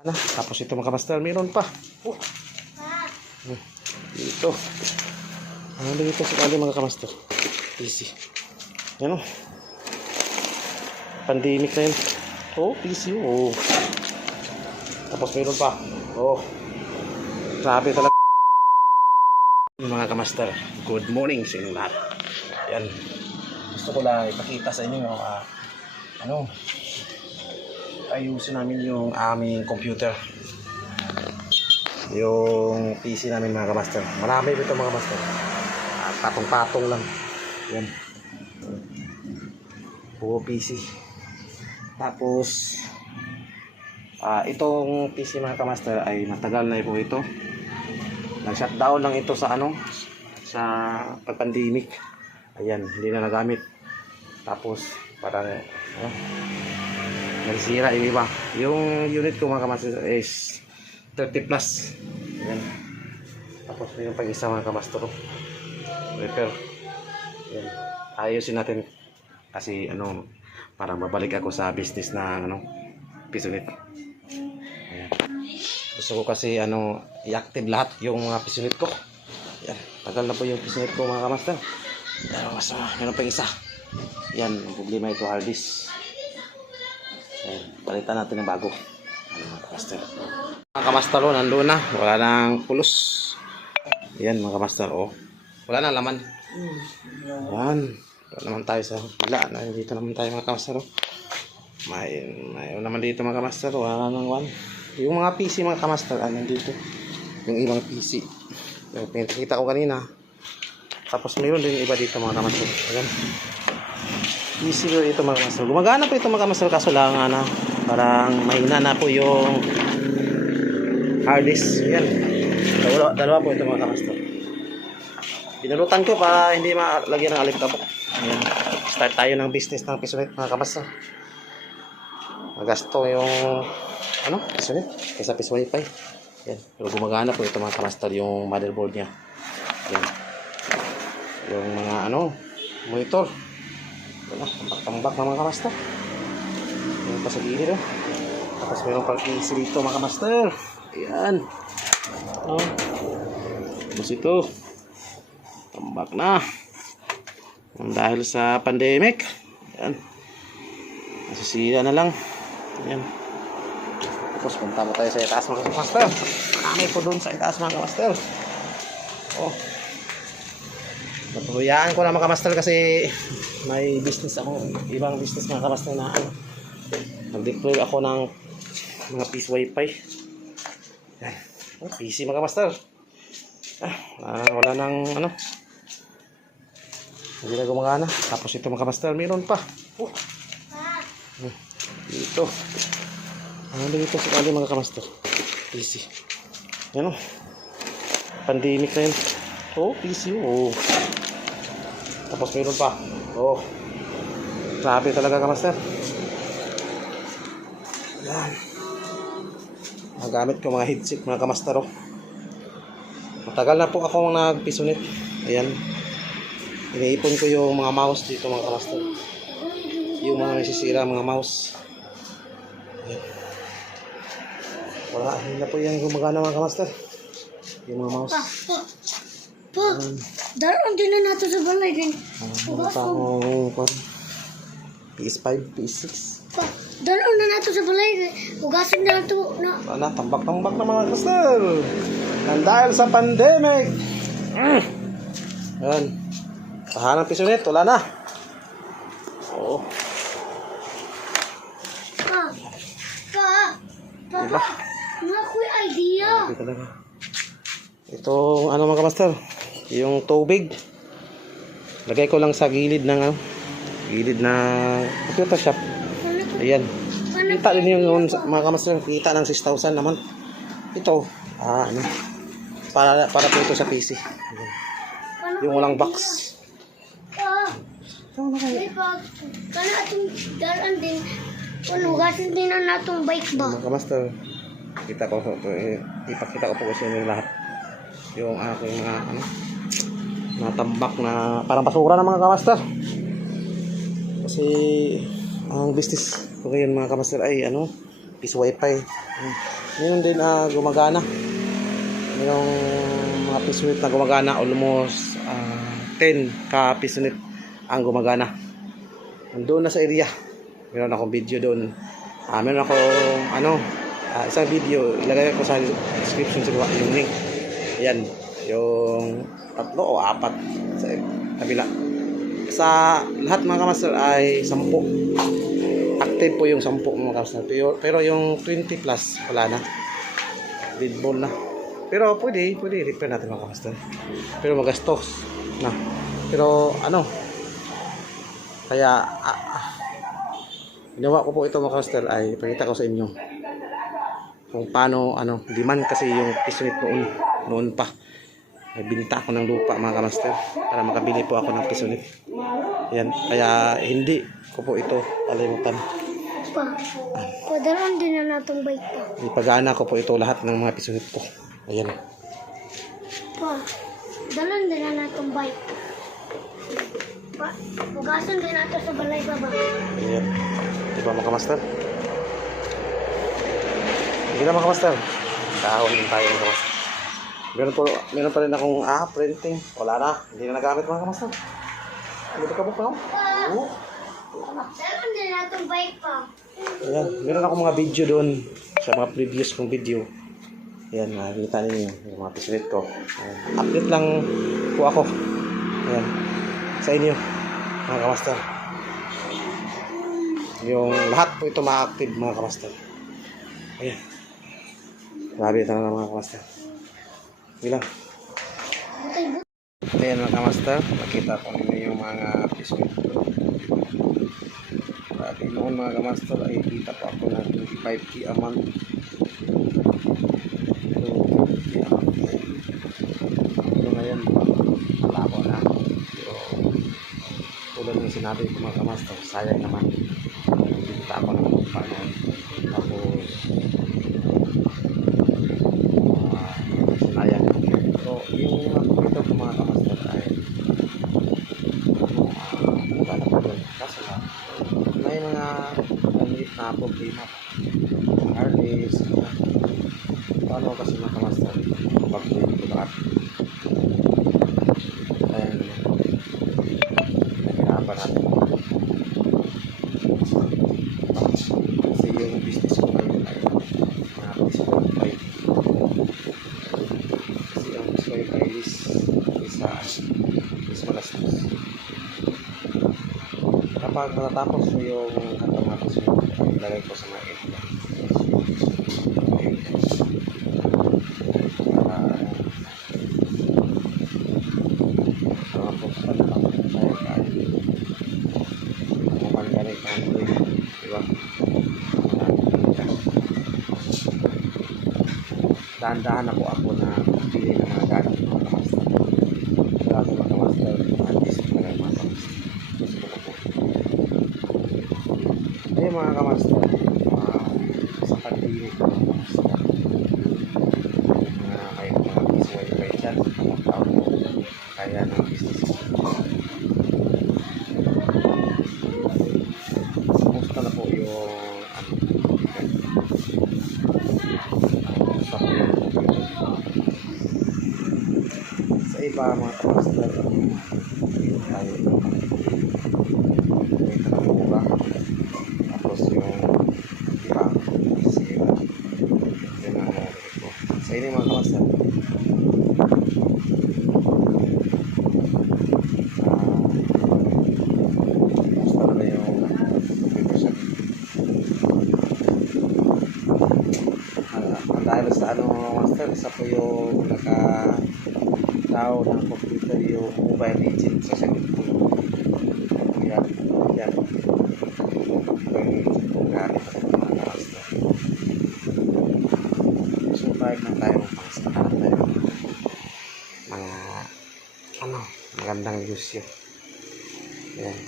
Tapos ito mga master, meron pa. Oh. Dito. Ano dito sa kali mga kamaster? Easy. Yan o. Pandemic na yun. Oh, easy. Oh. Tapos meron pa. Oh. Grabe talaga. Mga kamaster, good morning sa inyong lahat. Yan. Gusto ko lang ipakita sa inyo ayusin namin yung aming computer, yung PC namin mga kamaster. Marami dito mga kamaster, patong-patong lang yan, puro PC. Tapos itong PC mga kamaster ay matagal na po ito, nag-shutdown lang ito sa sa pag-pandemic. Ayan, hindi na nagamit. Tapos parang nagsira yung iba. Yung unit ko mga kamaster is 30 plus. Ayan. Tapos mayroon pang isa mga kamaster repair. Ayan. Ayusin natin kasi parang babalik ako sa business na pisunit. Ayan. Gusto ko kasi i-active lahat yung mga pisunit ko. Ayan. Tagal na po yung pisunit ko mga kamaster. Meron pang isa. Yan, ang problema ito, hard disk. Ayan, palitan natin ng bago. Mga kamaster. Mga kamaster, nandoon na. Wala nang pulos. Yan, mga kamaster, wala nang laman. Yan. Wala naman tayo sa wala. Dito naman tayo mga kamaster. May naman dito mga kamaster. Wala nang one. Yung mga PC mga kamaster, nandito. Yung ibang PC. Yung pinakita ko kanina. Tapos mayroon din iba dito mga kamaster. Ayan. Easy ito mga kamaster. Gumagana po ito mga kamaster, kaso lang parang mahina na po yung hard disk. Ayan. Dalawa po ito mga kamaster. Binalutan ko para hindi malagyan ng alikabok. Ayan. Start tayo ng business ng pisunit mga kamaster. Magasto yung pisunit kaysa piso wifi. Ayan. Pero gumagana po ito mga kamaster, yung motherboard nya. Ayan. Yung mga monitor. Wala, tambak na mga kamaster. Yung pa sa gilid Tapos mayroong pang PC dito mga kamaster. Ayan. Tapos ito, tambak na. Dahil sa pandemic. Ayan. Nasisira na lang. Ayan. Tapos punta mo tayo sa itaas mga kamaster. Marami po doon sa itaas mga kamaster. Natuyaan ko na mga kamaster kasi may business ako, ibang business mga kamaster na nag-deploy ako ng mga piece wifi. Yan. PC mga kamaster. Wala nang hindi na gumagana. Tapos ito mga kamaster, meron pa. Dito. Dito sa kali mga kamaster. PC. Yan pandemic na yun. PC. Tapos mayroon pa. Grabe talaga kamaster. Ayan. Nagamit ko mga headset mga kamaster. Matagal na po akong nagpisunit. Ayan. Iniipon ko yung mga mouse dito mga kamaster. Yung mga nasisira mga mouse. Ayan. Wala. Hindi na po yan gumagana mga kamaster. Yung mga mouse. Daron din na nato sa balay din. PS5, PS6. Daron na nato sa balay. Ugasin na nato na. Tambak-tambak na mga kamaster. Nang dahil sa pandemic. Ayan. Tahanang pisunit, wala na. Papa, nga ko idea. Ito, mga kamaster, yung tubig. Lagay ko lang sa gilid ng gilid na computer shop. Ayan. Kita din yung mga kamaster, kita ng 6,000 naman. Ito, para po ito sa PC. Ayan. Yung walang box. Kana atong dalan din. Ugasin din na natong bike ba? Mga kamaster, ipakita ko po sa inyo lahat. Yung aking mga natambak na parang basura ng mga kamaster. Kasi ang business ko ngayon mga kamaster ay piece wifi. Meron din gumagana. Yung mga piece unit na gumagana, almost 10 ka piece unit ang gumagana. Doon na sa area. Meron akong video doon. Meron akong isang video, ilagay ko sa description siguro yung link. Ayan, yung 3 o 4 sa kabila. Sa lahat mga kamaster ay 10. Active po yung 10 mga kamaster. Pero yung 20 plus wala na. Dead ball na. Pero pwede repair natin mga kamaster. Pero magastos na. Pero kaya ginawa ko po ito mga kamaster ay ipakita ko sa inyo kung paano demand kasi yung piece unit noon pa. Nagbinta ako ng lupa mga kamaster para makabili po ako ng piece unit. Yan, kaya hindi ko po ito kalimutan. Padalaan din na natong bike pa. Ipagana ko po ito lahat ng mga piece unit ko. Ayan. Pa, dalan din na natong bike. Pa, hugasan din nato sa balay baba. Ayan. Di ba mga kamaster? Hindi na mga kamaster. Kahon din tayo mga kamaster. Meron pa rin akong printing. Wala na. Hindi na nagamit mga kamaster. Ano ka po pa? Oo. Dalan din natong bike pa. Ayan. Meron akong mga video doon sa mga previous kong video. Ayan, nakikita ninyo yung mga piece ko. Ayan. Update lang po ako. Ayan. Sa inyo, mga kamaster. Yung lahat po ito ma-active mga kamaster. Ayan. Grabe ito na mga kamaster. Bilang. Ayan mga kamaster. Nakita ko ninyo yung mga piece ko. Grabe noon mga kamaster ay kita po ako na 25K a month. Ngayon wala ko na, pero tulad ng sinabi ko mga kamaster, sayang naman binta ako ng lupa noon. Tapos sayang, so yung ito ko mga kamaster ay mura na po doon, kaso na may mga maliit na problema, harness, paano kasi mga kamaster pag-play ko lahat. Ayan, nahirapan natin kasi yung business ko ngayon ay mga physical fight. Kasi ang gusto yung ay is magastos. Kapag natatapos ko yung hatamatas mo, ilagay ko sa mga area. Dahan-dahan ako na pili ng mga gamit ng mga kamaster. Grabe mga kamaster, antis ko na mga kamaster. Gusto ko na po. Ayun mga kamaster, sa pagpili ko mga kamaster. Kayo mga visual kayo dyan, mga tao ko, kaya ng business ko. Kumusta na po yung sa iba mga kamaster tayo ito na mura, tapos yung iba sira, yun ang mga ko sa inyo mga kamaster. Kumusta na yung computer dahil sa master, isa po yung naka-tao ng computer yung mobile legend sa sakit po. Yan. Mobile legend po gamit ako mga master. So, tayo pang-start tayo. Mga magandang use yun. Yan.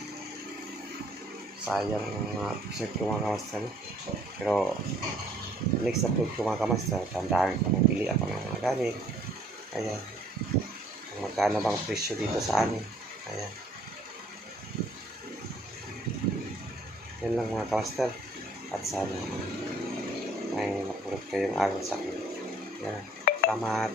Sayang mga set ko mga master. Pero next upload ko mga kamaster, tandaan ko pili ako ng mga gamit. Ayan, kung magkano bang presyo dito sa amin. Ayan, yan lang mga kamaster. At sana may napulot kayong aral sa akin. Yan. Salamat.